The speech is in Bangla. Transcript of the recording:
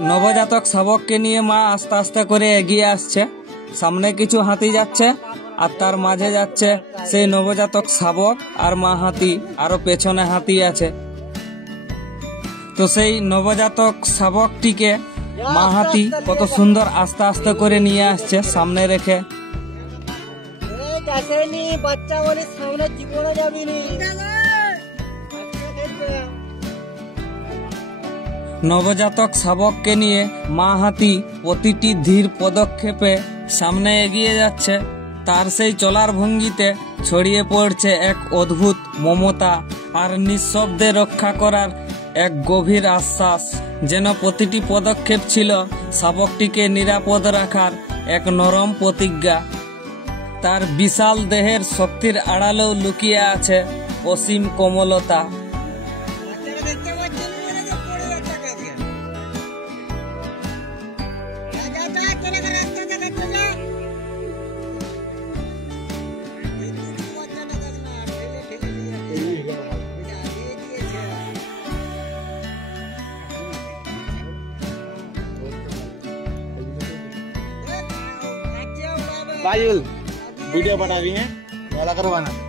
নবজাতক শাবককে নিয়ে মা আস্তে আস্তে করে এগিয়ে আসছে। সামনে কিছু হাতি যাচ্ছে আর তার মাঝে যাচ্ছে সেই নবজাতক শাবক আর মা হাতি, আরো পেছনে হাতি আছে। তো সেই নবজাতক শাবকটিকে মা হাতি কত সুন্দর আস্তে আস্তে করে নিয়ে আসছে সামনে রেখে। বাচ্চা বলে সামনে জীবনে যাবি নি। নবজাতক শাবককে নিয়ে মা হাতি প্রতিটি ধীর পদক্ষেপে সামনে এগিয়ে যাচ্ছে। তার সেই চলার ভঙ্গিতে ছড়িয়ে পড়ছে এক অদ্ভুত মমতা আর নিঃশব্দে রক্ষা করার এক গভীর আশ্বাস, যেন প্রতিটি পদক্ষেপ ছিল শাবকটিকে নিরাপদ রাখার এক নরম প্রতিজ্ঞা। তার বিশাল দেহের শক্তির আড়ালেও লুকিয়ে আছে অসীম কোমলতা। वीडियो बना रही है, करवाना।